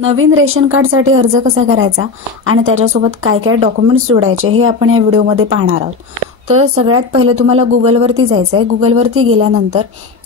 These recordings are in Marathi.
नवीन रेशन कार्डसाठी अर्ज कसा करायचा आणि त्याच्यासोबत काय काय डॉक्युमेंट्स जोडायचे हे आपण या व्हिडिओमध्ये पाहणार आहोत. तर सगळ्यात पहिले तुम्हाला गुगलवरती जायचं आहे. गुगलवरती गेल्यानंतर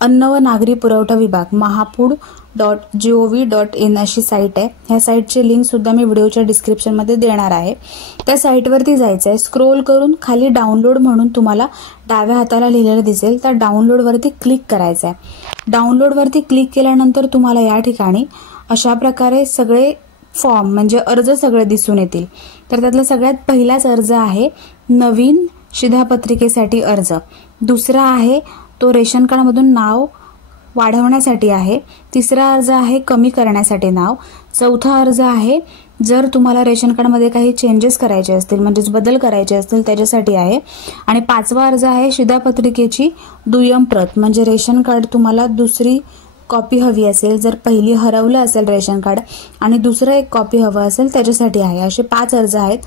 अन्न व नागरी पुरवठा विभाग mahapud.gov.in अशी साईट आहे. ह्या साईटची लिंक सुद्धा मी व्हिडिओच्या डिस्क्रिप्शनमध्ये देणार आहे. त्या साईटवरती जायचं आहे. स्क्रोल करून खाली डाउनलोड म्हणून तुम्हाला डाव्या हाताला लिहिलेलं दिसेल. त्या डाउनलोडवरती क्लिक करायचं आहे. डाउनलोडवरती क्लिक केल्यानंतर तुम्हाला या ठिकाणी अशा प्रकारे सगळे फॉर्म म्हणजे अर्ज सगळे दिसून येतील. तर त्यातला सगळ्यात पहिलाच अर्ज आहे नवीन शिधापत्रिकेसाठी अर्ज. दुसरा आहे तो रेशन कार्डमधून नाव वाढवण्यासाठी आहे. तिसरा अर्ज आहे कमी करण्यासाठी नाव. चौथा अर्ज आहे जर तुम्हाला रेशन कार्डमध्ये काही चेंजेस करायचे असतील म्हणजेच बदल करायचे असतील त्याच्यासाठी आहे. आणि पाचवा अर्ज आहे शिधापत्रिकेची दुय्यम प्रत म्हणजे रेशन कार्ड तुम्हाला दुसरी कॉपी हवी असेल, जर पहिली हरवलं असेल रेशन कार्ड आणि दुसरं एक कॉपी हवं असेल त्याच्यासाठी आहे. असे 5 अर्ज आहेत.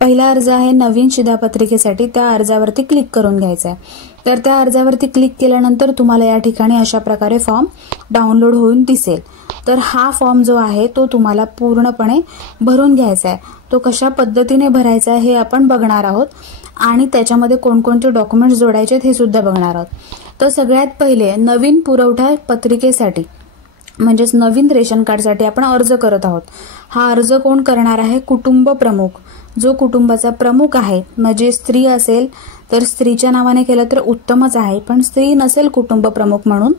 पहिला अर्ज आहे नवीन शिधापत्रिकेसाठी. त्या अर्जावरती क्लिक करून घ्यायचा आहे. तर त्या अर्जावरती क्लिक केल्यानंतर तुम्हाला या ठिकाणी अशा प्रकारे फॉर्म डाउनलोड होऊन दिसेल. तर हा फॉर्म जो आहे तो तुम्हाला पूर्णपणे भरून घ्यायचा आहे. तो कशा पद्धतीने भरायचा आहे हे आपण बघणार आहोत आणि त्याच्यामध्ये कोणकोणते डॉक्युमेंट्स जोडायचे हे सुद्धा बघणार आहोत. तर सगळ्यात पहिले नवीन पुरवठा पत्रिकेसाठी म्हणजेच नवीन रेशन कार्डसाठी आपण अर्ज करत आहोत. हा अर्ज कोण करणार आहे? कुटुंब प्रमुख. जो कुटुंबाचा प्रमुख आहे म्हणजे स्त्री असेल तर स्त्रीच्या नावाने केलं तर उत्तमच आहे, पण स्त्री नसेल कुटुंब प्रमुख म्हणून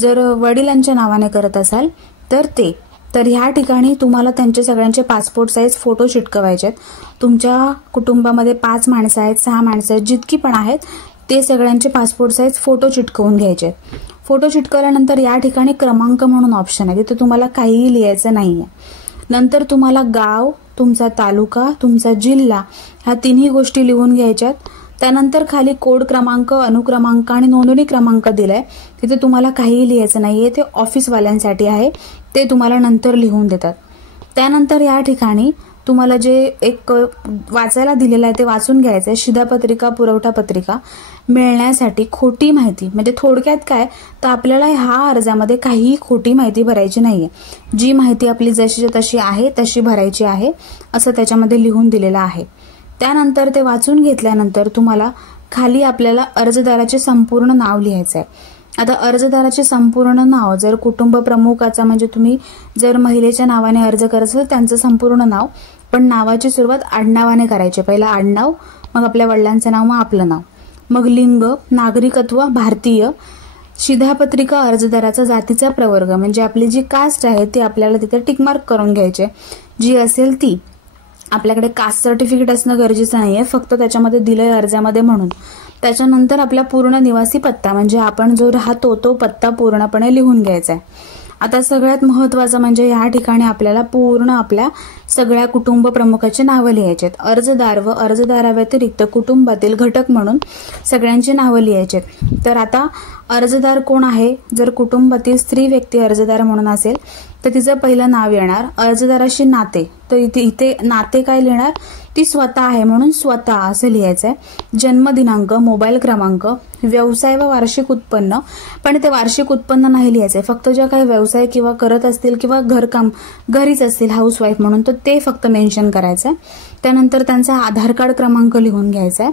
जर वडिलांच्या नावाने करत असाल तर ते. तर ह्या ठिकाणी तुम्हाला त्यांचे सगळ्यांचे पासपोर्ट साईज फोटो चिटकवायचे आहेत. तुमच्या कुटुंबामध्ये 5 माणसं आहेत, 6 माणसं आहेत, जितकी पण आहेत ते सगळ्यांचे पासपोर्ट साईज फोटो चिटकवून घ्यायचे. फोटो चिटकवल्यानंतर या ठिकाणी क्रमांक म्हणून ऑप्शन आहे, तिथे तुम्हाला काहीही लिहायचं नाहीये. नंतर तुम्हाला गाव, तुमचा तालुका, तुमचा जिल्हा ह्या तिन्ही गोष्टी लिहून घ्यायच्यात. त्यानंतर खाली कोड क्रमांक, अनुक्रमांक आणि नोंदणी क्रमांक दिलाय, तिथे तुम्हाला काहीही लिहायचं नाहीये. ते ऑफिसवाल्यांसाठी आहे, ते तुम्हाला नंतर लिहून देतात. त्यानंतर या ठिकाणी तुम्हाला जे एक वाचायला दिलेलं आहे ते वाचून घ्यायचंय. शिधापत्रिका पुरवठा पत्रिका मिळण्यासाठी खोटी माहिती म्हणजे थोडक्यात काय तर आपल्याला ह्या अर्जामध्ये काहीही खोटी माहिती भरायची नाहीये. जी माहिती आपली जशी तशी आहे तशी भरायची आहे असं त्याच्यामध्ये लिहून दिलेलं आहे. त्यानंतर ते वाचून घेतल्यानंतर तुम्हाला खाली आपल्याला अर्जदाराचे संपूर्ण नाव लिहायचं आहे. आता अर्जदाराचे संपूर्ण नाव जर कुटुंब प्रमुखाचा म्हणजे तुम्ही जर महिलेच्या नावाने अर्ज करत असाल त्यांचं संपूर्ण नाव, पण नावाची सुरुवात आडनावाने करायची. पहिला आडनाव, मग आपल्या वडिलांचं नाव, मग आपलं नाव, मग लिंग, नागरिकत्व भारतीय, शिधापत्रिका अर्जदाराचा जातीचा प्रवर्ग म्हणजे आपली जी कास्ट आहे ती आपल्याला तिथे टिकमार्क करून घ्यायचे. जी असेल ती. आपल्याकडे कास्ट सर्टिफिकेट असणं गरजेचं नाहीये, फक्त त्याच्यामध्ये दिलंय अर्जामध्ये म्हणून. त्याच्यानंतर आपला पूर्ण निवासी पत्ता म्हणजे आपण जो राहतो तो पत्ता पूर्णपणे लिहून घ्यायचा आहे. आता सगळ्यात महत्वाचं म्हणजे या ठिकाणी आपल्याला पूर्ण आपल्या सगळ्या कुटुंब प्रमुखाची नावं लिहायची आहेत. अर्जदार व अर्जदाराव्यतिरिक्त कुटुंबातील घटक म्हणून सगळ्यांची नावं लिहायची आहेत. तर आता अर्जदार कोण आहे? जर कुटुंबातील स्त्री व्यक्ती अर्जदार म्हणून असेल तर तिचं पहिलं नाव येणार. अर्जदाराशी नाते, तर इथे नाते काय लिहिणार? ती स्वतः आहे म्हणून स्वतः असं लिहायचंय. जन्मदिनांक, मोबाईल क्रमांक, व्यवसाय व वार्षिक उत्पन्न, पण ते वार्षिक उत्पन्न नाही लिहायचंय. फक्त ज्या काही व्यवसाय किंवा करत असतील किंवा घरकाम घरीच असतील हाऊसवाईफ म्हणून तर ते फक्त मेन्शन करायचंय. त्यानंतर त्यांचा आधार कार्ड क्रमांक लिहून घ्यायचा आहे.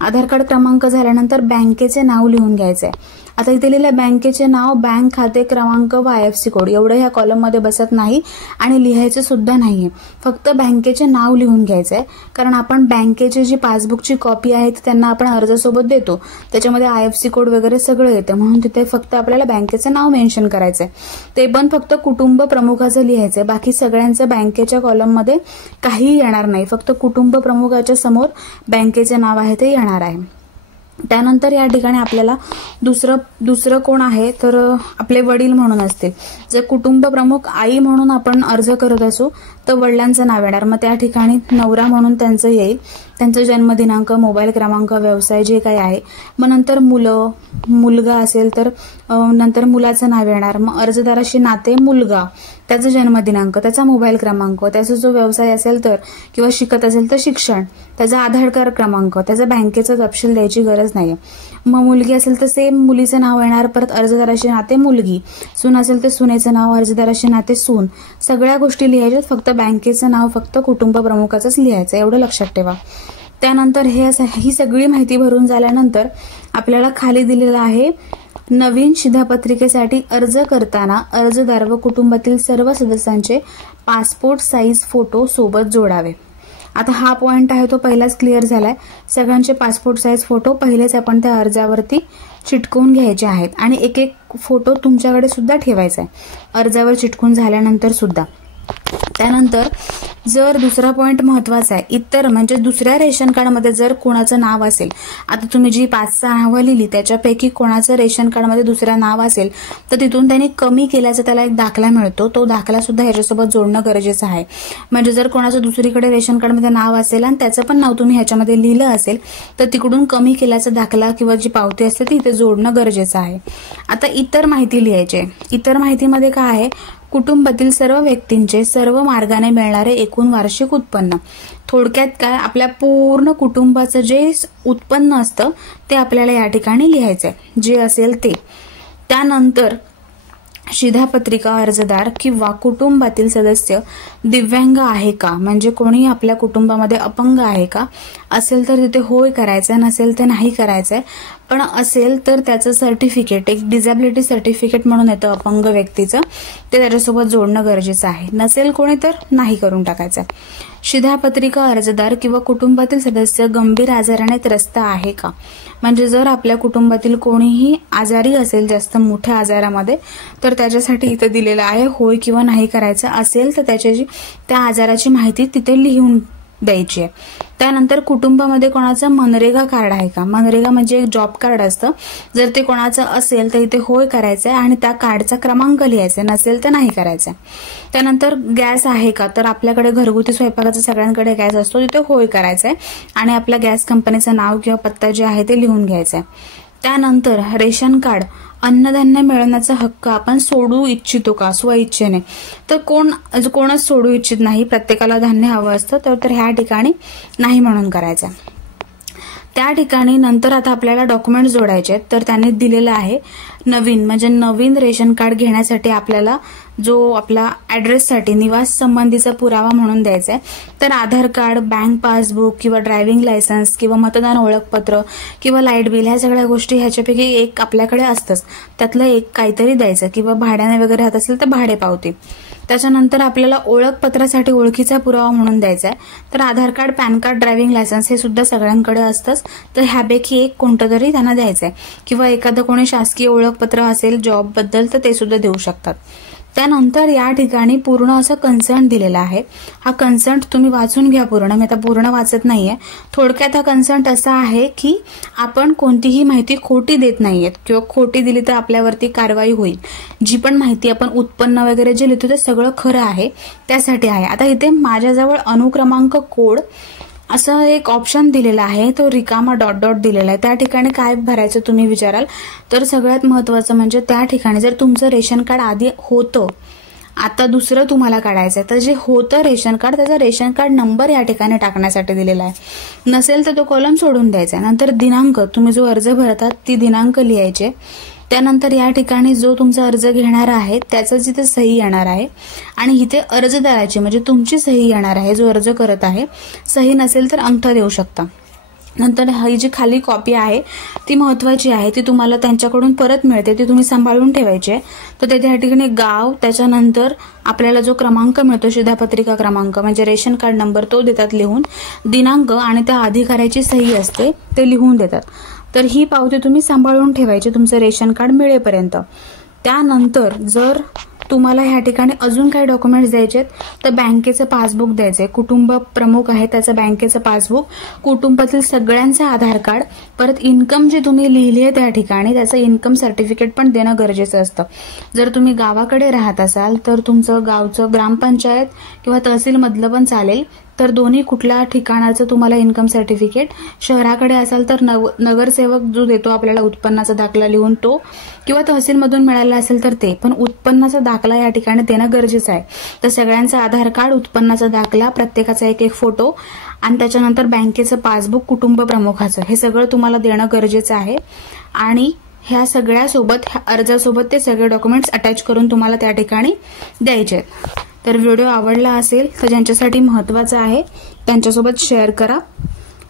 आधार कार्ड क्रमांक झाल्यानंतर बँकेचे नाव लिहून घ्यायचंय. आता इथे लिहिलं बँकेचे नाव, बँक खाते क्रमांक व IFSC कोड. एवढं ह्या कॉलममध्ये बसत नाही आणि लिहायचं सुद्धा नाहीये. फक्त बँकेचे नाव लिहून घ्यायचंय, कारण आपण बँकेची जी पासबुकची कॉपी आहे ती त्यांना आपण अर्जासोबत देतो. त्याच्यामध्ये IFSC कोड वगैरे सगळं येतं म्हणून तिथे फक्त आपल्याला बँकेचं नाव मेन्शन करायचंय. ते पण फक्त कुटुंब प्रमुखाचं लिहायचंय. बाकी सगळ्यांचं बँकेच्या कॉलममध्ये काहीही येणार नाही. फक्त कुटुंब प्रमुखाच्या समोर बँकेचे नाव आहे ते येणार आहे. त्यानंतर या ठिकाणी आपल्याला दुसरं कोण आहे तर आपले वडील म्हणून असतील. जर कुटुंब प्रमुख आई म्हणून आपण अर्ज करत असू तर वडिलांचं नाव येणार. मग त्या ठिकाणी नवरा म्हणून त्यांचं येईल. त्यांचा जन्मदिनांक, मोबाईल क्रमांक, व्यवसाय जे काही आहे. मग नंतर मुलगा असेल तर नंतर मुलाचं नाव येणार. मग अर्जदाराशी नाते, मुलगा, त्याचा जन्मदिनांक, त्याचा मोबाईल क्रमांक, त्याचा जो व्यवसाय असेल तर किंवा शिकत असेल तर शिक्षण, त्याचा आधार कार्ड क्रमांक, त्याचा बँकेचा तपशील द्यायची गरज नाहीये. मग मुलगी असेल तर सेम मुलीचं नाव येणार, परत अर्जदाराशी नाते मुलगी, सून असेल तर सुनेचं नाव, अर्जदाराशी नाते सून, सगळ्या गोष्टी लिहायच्यात, फक्त बँकेचं नाव फक्त कुटुंब प्रमुखाचंच लिहायचं, एवढं लक्षात ठेवा. त्यानंतर ही सगळी माहिती भरून झाल्यानंतर आपल्याला खाली दिलेलं आहे, नवीन शिधापत्रिकेसाठी अर्ज करताना अर्जदार व कुटुंबातील सर्व सदस्यांचे पासपोर्ट साईज फोटो सोबत जोडावे. आता हा पॉइंट आहे तो पहिलाच क्लिअर झालाय. सगळ्यांचे पासपोर्ट साईज फोटो पहिलेच आपण त्या अर्जावरती चिटकवून घ्यायचे आहेत आणि एक एक फोटो तुमच्याकडे सुद्धा ठेवायचा आहे अर्जावर चिटकून झाल्यानंतर सुद्धा. त्यानंतर जर दुसरा पॉइंट महत्वाचा आहे, इतर म्हणजे दुसऱ्या रेशन कार्डमध्ये जर कोणाचं नाव असेल, आता तुम्ही जी 5-6 नावं लिहिली त्याच्यापैकी कोणाचं रेशन कार्डमध्ये दुसरं नाव असेल तर तिथून त्यांनी कमी केल्याचा त्याला एक दाखला मिळतो, तो दाखला सुद्धा ह्याच्यासोबत जोडणं गरजेचं आहे. म्हणजे जर कोणाचं दुसरीकडे रेशन कार्डमध्ये नाव असेल आणि त्याचं पण नाव तुम्ही ह्याच्यामध्ये लिहिलं असेल तर तिकडून कमी केल्याचा दाखला किंवा जी पावती असते ती इथे जोडणं गरजेचं आहे. आता इतर माहिती लिहायची. इतर माहितीमध्ये काय आहे, कुटुंबातील सर्व व्यक्तींचे सर्व मार्गाने मिळणारे एकूण वार्षिक उत्पन्न. थोडक्यात काय, आपल्या पूर्ण कुटुंबाचं जे उत्पन्न असतं ते आपल्याला या ठिकाणी लिहायचंय, जे असेल ते. त्यानंतर शिधापत्रिका अर्जदार किंवा कुटुंबातील सदस्य दिव्यांग आहे का, म्हणजे कोणी आपल्या कुटुंबामध्ये अपंग आहे का, असेल तर तिथे होय करायचं, नसेल तर नाही करायचंय. पण असेल तर त्याचं सर्टिफिकेट, एक डिझॅबिलिटी सर्टिफिकेट म्हणून येतं अपंग व्यक्तीचं, ते त्याच्यासोबत जोडणं गरजेचं आहे. नसेल कोणी तर नाही करून टाकायचं. शिधापत्रिका अर्जदार किंवा कुटुंबातील सदस्य गंभीर आजाराने त्रस्त आहे का, म्हणजे जर आपल्या कुटुंबातील कोणीही आजारी असेल जास्त मोठ्या आजारामध्ये तर त्याच्यासाठी इथं दिलेलं आहे होय किंवा नाही करायचं. असेल तर त्या आजाराची माहिती तिथे लिहून द्यायची आहे. त्यानंतर कुटुंबामध्ये कोणाचं मनरेगा कार्ड आहे का, मनरेगा म्हणजे एक जॉब कार्ड असतं, जर ते कोणाचं असेल तर इथे होय करायचंय आणि त्या कार्डचा क्रमांक लिहायचा, नसेल तर नाही करायचं. त्यानंतर गॅस आहे का, तर आपल्याकडे घरगुती स्वयंपाकाचा सगळ्यांकडे गॅस असतो, तिथे होय करायचंय आणि आपल्या गॅस कंपनीचं नाव किंवा पत्ता जे आहे ते लिहून घ्यायचंय. त्यानंतर रेशन कार्ड अन्नधान्य मिळवण्याचा हक्क आपण सोडू इच्छितो का स्वइच्छेने, तर कोणच सोडू इच्छित नाही, प्रत्येकाला धान्य हवं असतं, तर ह्या ठिकाणी नाही म्हणून करायचं. त्या ठिकाणी नंतर आता आपल्याला डॉक्युमेंट जोडायचे आहेत, तर त्यांनी दिलेलं आहे नवीन रेशन कार्ड घेण्यासाठी आपल्याला जो आपला ऍड्रेससाठी निवास संबंधीचा पुरावा म्हणून द्यायचा आहे, तर आधार कार्ड, बँक पासबुक किंवा ड्रायव्हिंग लायसन्स किंवा मतदान ओळखपत्र किंवा लाईट बिल, ह्या सगळ्या गोष्टी ह्याच्यापैकी एक आपल्याकडे असतंच, त्यातलं एक काहीतरी द्यायचं, किंवा भाड्याने वगैरे राहत असेल तर भाडे पावती. त्याच्यानंतर आपल्याला ओळखपत्रासाठी ओळखीचा पुरावा म्हणून द्यायचा आहे, तर Aadhaar card, PAN card, driving licence हे सुद्धा सगळ्यांकडे असतंच, तर ह्यापैकी एक कोणतं तरी त्यांना द्यायचंय, किंवा एखादं कोणी शासकीय ओळखपत्र असेल जॉब बद्दल तर ते सुद्धा देऊ शकतात. त्यानंतर या ठिकाणी पूर्ण असं कन्सर्ट दिलेला आहे. हा कन्सर्ट तुम्ही वाचून घ्या पूर्ण, मी आता पूर्ण वाचत नाहीये. थोडक्यात हा कन्सर्ट असा आहे की आपण कोणतीही माहिती खोटी देत नाहीये, किंवा खोटी दिली तर आपल्यावरती कारवाई होईल. जी पण माहिती आपण उत्पन्न वगैरे जे लिहितो ते सगळं खरं आहे, त्यासाठी आहे. आता इथे माझ्याजवळ अनुक्रमांक कोड असं एक ऑप्शन दिलेला आहे, तो रिकामा डॉट दिलेला आहे. त्या ठिकाणी काय भरायचं तुम्ही विचाराल, तर सगळ्यात महत्वाचं म्हणजे त्या ठिकाणी जर तुमचं रेशन कार्ड आधी होतं, आता दुसरं तुम्हाला काढायचं आहे, तर जे होतं रेशन कार्ड त्याचा रेशन कार्ड नंबर या ठिकाणी टाकण्यासाठी दिलेला आहे. नसेल तर तो कॉलम सोडून द्यायचा. नंतर दिनांक, तुम्ही जो अर्ज भरतात ती दिनांक लिहायचे. त्यानंतर या ठिकाणी जो तुमचा अर्ज घेणार आहे त्याचं जिथे सही येणार आहे, आणि इथे अर्जदाराची म्हणजे तुमची सही येणार आहे, जो अर्ज करत आहे. सही नसेल तर अंगठा देऊ शकता. नंतर ही जी खाली कॉपी आहे ती महत्वाची आहे, ती तुम्हाला त्यांच्याकडून परत मिळते, ती तुम्ही सांभाळून ठेवायची आहे. तर त्याच्या ठिकाणी गाव, त्याच्यानंतर आपल्याला जो क्रमांक मिळतो शिधापत्रिका क्रमांक म्हणजे रेशन कार्ड नंबर, तो देतात लिहून. दिनांक आणि त्या अधिकाऱ्याची सही असते ते लिहून देतात. तर ही पावती तुम्ही सांभाळून ठेवायची तुमचं रेशन कार्ड मिळेपर्यंत. त्यानंतर जर तुम्हाला ह्या ठिकाणी अजून काही डॉक्युमेंट्स द्यायचे तर बँकेचं पासबुक द्यायचंय. कुटुंब प्रमुख आहे त्याचं बँकेचं पासबुक, कुटुंबातील सगळ्यांचं आधार कार्ड, परत इन्कम जे तुम्ही लिहिली आहे त्या ठिकाणी त्याचं इन्कम सर्टिफिकेट पण देणं गरजेचं असतं. जर तुम्ही गावाकडे राहत असाल तर तुमचं गावचं ग्रामपंचायत किंवा तहसील मधलं पण चालेल, तर दोन्ही कुठल्या ठिकाणाचं तुम्हाला इन्कम सर्टिफिकेट, शहराकडे असाल तर नगरसेवक जो देतो आपल्याला उत्पन्नाचा दाखला लिहून तो, किंवा तहसीलमधून मिळाला असेल तर ते, पण उत्पन्नाचा दाखला या ठिकाणी देणं गरजेचं आहे. तर सगळ्यांचं आधार कार्ड, उत्पन्नाचा दाखला, प्रत्येकाचा एक फोटो, आणि त्याच्यानंतर बँकेचं पासबुक कुटुंब प्रमुखाचं, हे सगळं तुम्हाला देणं गरजेचं आहे. आणि ह्या सगळ्यासोबत ह्या अर्जासोबत ते सगळे डॉक्युमेंट्स अटॅच करून तुम्हाला त्या ठिकाणी द्यायचे आहेत। तर व्हिडिओ आवडला असेल तर ज्यांच्यासाठी महत्त्वाचा आहे त्यांच्यासोबत शेअर करा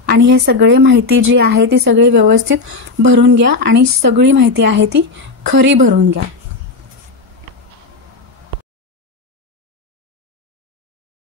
आणि हे सगळे माहिती जी आहे ती सगळी व्यवस्थित भरून घ्या आणि सगळी माहिती आहे ती खरी भरून घ्या।